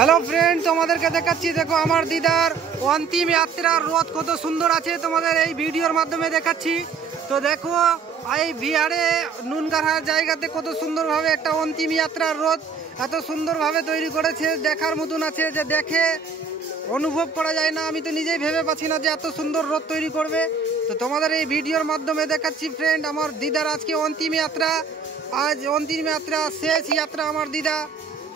Hello friend তোমাদেরকে দেখাচ্ছি দেখো আমার দিদার অন্তিম যাত্রার রথ কত সুন্দর আছে তোমাদের এই ভিডিওর মাধ্যমে দেখাচ্ছি। তো দেখো এই বিহারে নুনগাঁড়ার জায়গাতে কত সুন্দরভাবে একটা অন্তিম যাত্রার রথ এত সুন্দরভাবে তৈরি করেছে, দেখার মতন আছে যে দেখে অনুভব করা যায় না। আমি তো নিজেই ভেবে পাচ্ছি না যে এত সুন্দর রথ তৈরি করবে। তো তোমাদের এই ভিডিওর মাধ্যমে দেখাচ্ছি ফ্রেন্ড আমার দিদার আজকে অন্তিম যাত্রা, আজ অন্তিম যাত্রা শেষ যাত্রা আমার দিদা।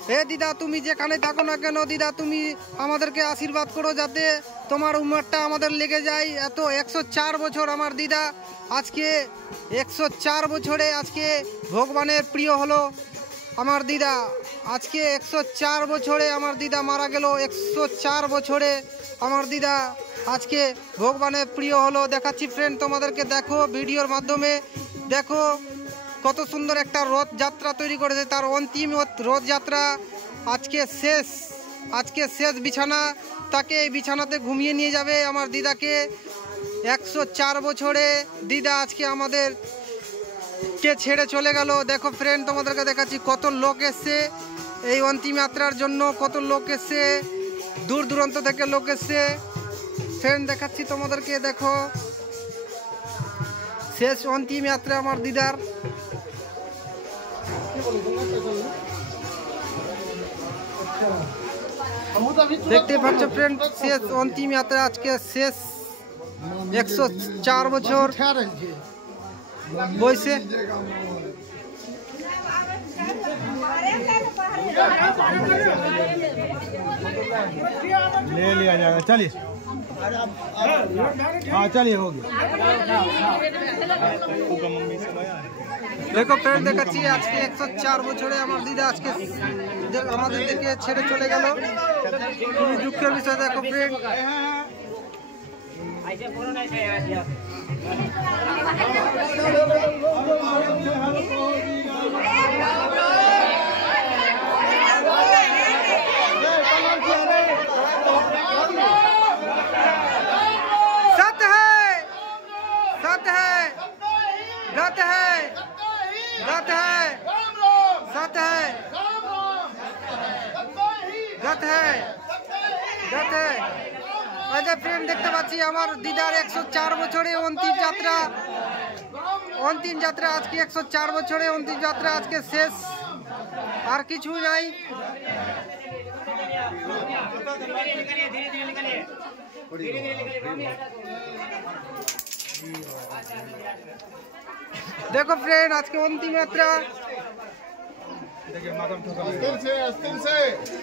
হে দিদা তুমি যেখানে থাকো না কেন দিদা তুমি আমাদেরকে আশীর্বাদ করো যাতে তোমার উমরটা আমাদের লেগে যায়। এত 104 বছর আমার দিদা, আজকে 104 বছরে আজকে ভগবানের প্রিয় হলো আমার দিদা। আজকে 104 বছরে আমার দিদা মারা গেল, 104 বছরে আমার দিদা আজকে ভগবানের প্রিয় হলো। দেখাচ্ছি ফ্রেন্ড তোমাদেরকে, দেখো ভিডিওর মাধ্যমে দেখো কত সুন্দর একটা রথযাত্রা তৈরি করেছে, তার অন্তিম রথযাত্রা আজকে শেষ। আজকে শেষ বিছানা, তাকে এই বিছানাতে ঘুমিয়ে নিয়ে যাবে আমার দিদাকে। 104 বছরে দিদা আজকে আমাদেরকে ছেড়ে চলে গেল। দেখো ফ্রেন্ড তোমাদেরকে দেখাচ্ছি কত লোক এসছে এই অন্তিম যাত্রার জন্য, কত লোক এসছে, দূর দূরান্ত থেকে লোক এসছে। ফ্রেন্ড দেখাচ্ছি তোমাদেরকে, দেখো শেষ অন্তিম যাত্রা আমার দিদার। দেখতে পাচ্ছ ফ্রেন্ড শেষ অন্তিম যাত্রা আজকে শেষ। 104 বছর বয়সে ले लिया जाएगा। चलिए हाँ चलिए हो गया। দেখো ফ্রেন্ড দেখাচ্ছি আজকে 104 বছরে আমার দিদা আজকে আমাদের থেকে ছেড়ে চলে গেল, খুবই দুঃখের বিষয়। দেখো ফ্রেন্ড ফ্রেন্ড দেখতে পাচ্ছি আমার দিদার 104 বছরে অন্তিম যাত্রা, অন্তিম যাত্রা আজকে 104 বছরে অন্তিম যাত্রা আজকে শেষ, আর কিছু নাই। দেখো ফ্রেন্ড আজকে অন্তিম যাত্রা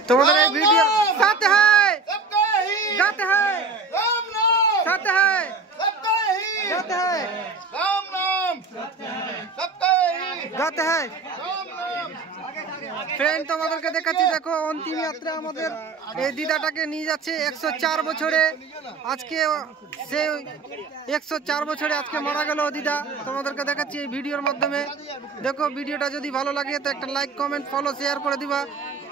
তোমাদের এই ভিডিও সাথে হ্যায় गाते हैं गाते हैं गाते हैं राम नाम गाते हैं। ফ্রেন্ড তোমাদেরকে দেখাচ্ছি দেখো অন্তিম যাত্রা আমাদের এই দিদাটাকে নিয়ে যাচ্ছে 104 বছরে আজকে, সে 104 বছরে আজকে মারা গেল দিদা। তোমাদেরকে দেখাচ্ছি এই ভিডিওর মাধ্যমে। দেখো ভিডিওটা যদি ভালো লাগে তো একটা লাইক কমেন্ট ফলো শেয়ার করে দিবা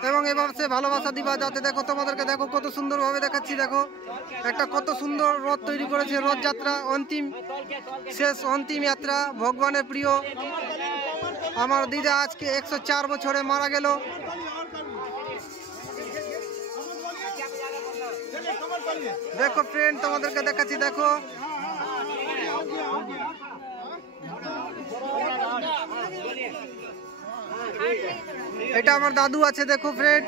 এবং এভাবে সে ভালোবাসা দিবা যাতে দেখো তোমাদেরকে দেখো কত সুন্দরভাবে দেখাচ্ছি। দেখো একটা কত সুন্দর রথ তৈরি করেছে, রথযাত্রা অন্তিম শেষ অন্তিম যাত্রা ভগবানের প্রিয় আমার দিদা আজকে 104 বছরে মারা গেল। দেখো ফ্রেন্ড তোমাদেরকে দেখাচ্ছি, দেখো এটা আমার দাদু আছে। দেখো ফ্রেন্ড